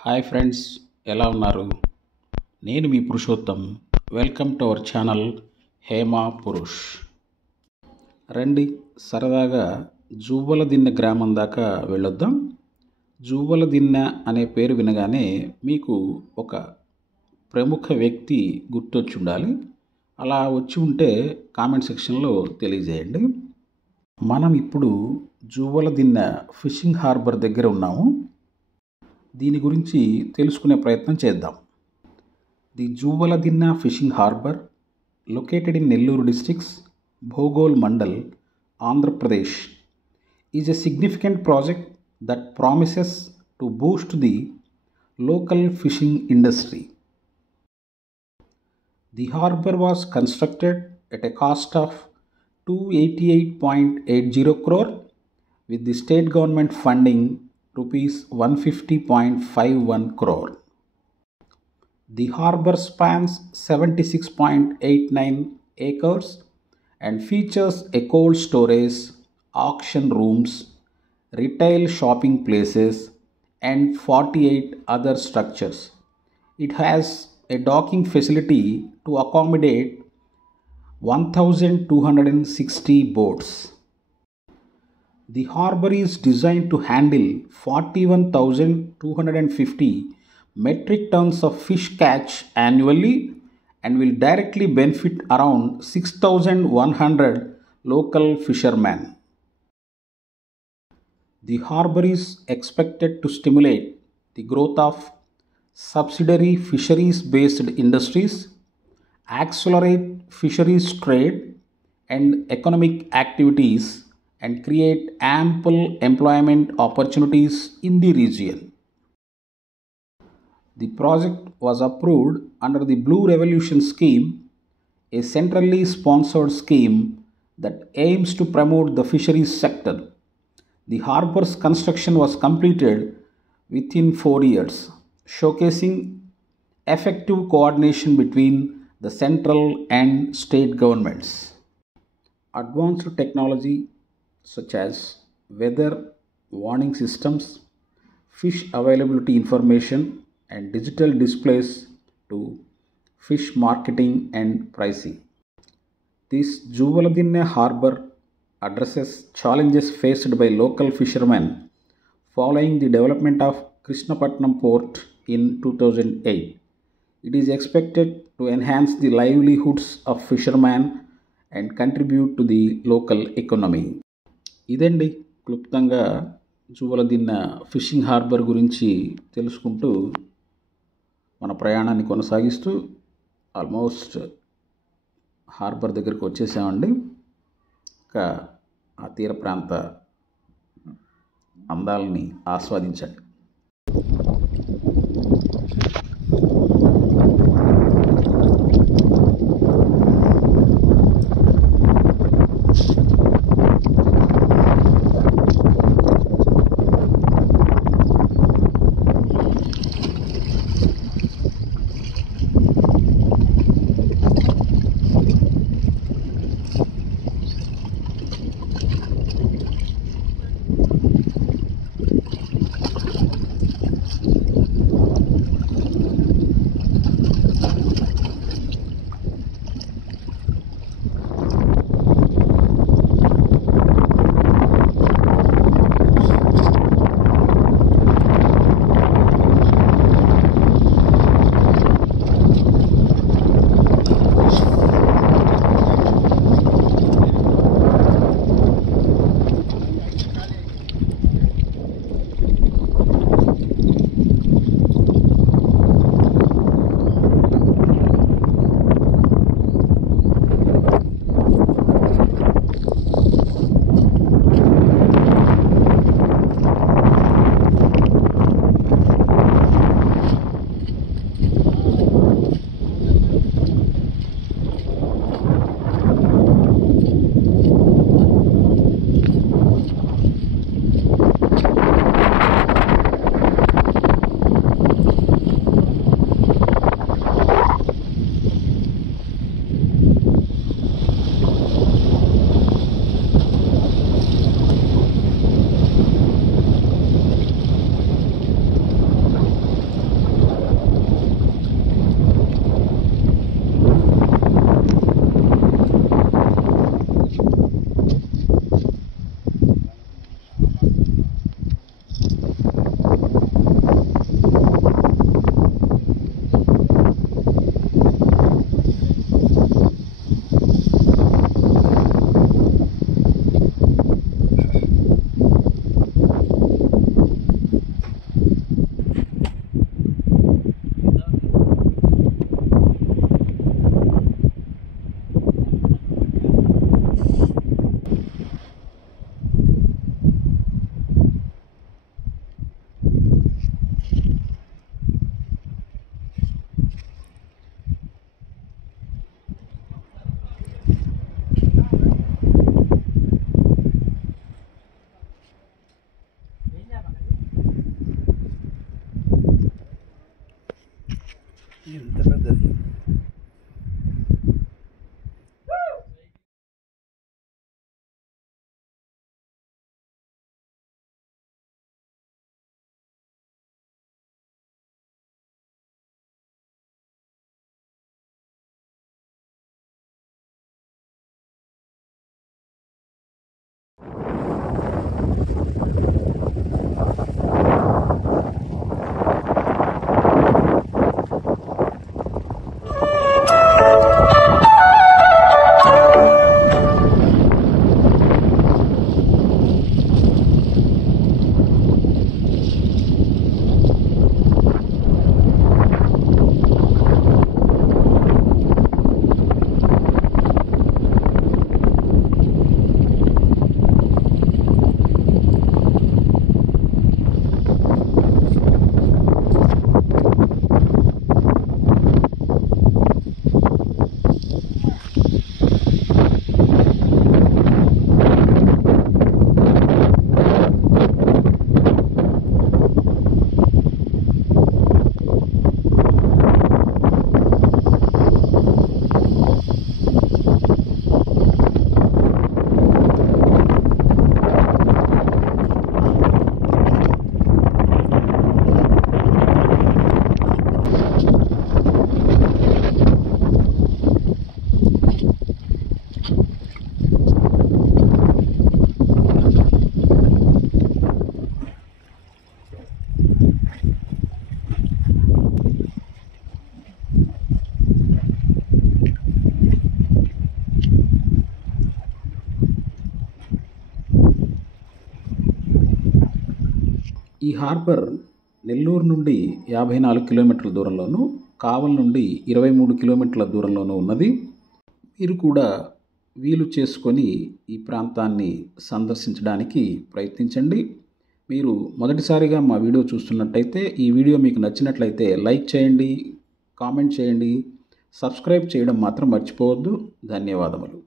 Hi friends, ఎలా ఉన్నారు? నేను మీ Purushottam. Welcome to our channel Hema Purush. రండి, సరదాగా జువ్వలదిన్నె గ్రామం దాకా వెళ్ళొద్దాం. జువ్వలదిన్నె అనే పేరు వినగానే మీకు ఒక ప్రముఖ వ్యక్తి గుర్తొచ్చి ఉండాలి. అలా వచ్చి ఉంటే కామెంట్ సెక్షన్లో తెలియజేయండి. మనం ఇప్పుడు జువ్వలదిన్నె ఫిషింగ్ హార్బర్ దగ్గర ఉన్నాము. దీని గురించి తెలుసుకునే ప్రయత్నం చేద్దాం. The Juvvaladinne fishing harbour, located in Nellore districts, భోగోల్ mandal, Andhra Pradesh, is a significant project that promises to Boost the local fishing industry. The harbour was constructed at a cost of 288.80 crore with the state government funding rupees 150.51 crore. The harbour spans 76.89 acres and features a cold storage, auction rooms, retail shopping places and 48 other structures. It has a docking facility to accommodate 1,260 boats. The harbour is designed to handle 41,250 metric tons of fish catch annually and will directly benefit around 6,100 local fishermen. The harbour is expected to stimulate the growth of subsidiary fisheries-based industries, accelerate fisheries trade and economic activities, and create ample employment opportunities in the region. The project was approved under the Blue Revolution Scheme, a centrally sponsored scheme that aims to promote the fisheries sector. The harbour's construction was completed within 4 years, showcasing effective coordination between the central and state governments. Advanced technology such as weather warning systems, fish availability information, and digital displays to fish marketing and pricing. This Juvvaladinne harbour addresses challenges faced by local fishermen following the development of Krishnapatnam port in 2008. It is expected to enhance the livelihoods of fishermen and contribute to the local economy. ఇదండి క్లుప్తంగా Juvvaladinne fishing harbour గురించి తెలుసుకుంటూ మన ప్రయాణాన్ని కొనసాగిస్తూ almost harbour దగ్గరికి వచ్చేసామండి. ఇంకా ఆ తీర ప్రాంత అందాలని ఆస్వాదించండి. ఇంత పెద్దది. ఈ హార్బర్ నెల్లూరు నుండి 54 కిలోమీటర్ల దూరంలోను, కావల్ నుండి 23 కిలోమీటర్ల దూరంలోనూ ఉన్నది. మీరు కూడా వీలు చేసుకొని ఈ ప్రాంతాన్ని సందర్శించడానికి ప్రయత్నించండి. మీరు మొదటిసారిగా మా వీడియో చూస్తున్నట్టయితే ఈ వీడియో మీకు నచ్చినట్లయితే లైక్ చేయండి, కామెంట్ చేయండి, సబ్స్క్రైబ్ చేయడం మాత్రం మర్చిపోవద్దు. ధన్యవాదములు.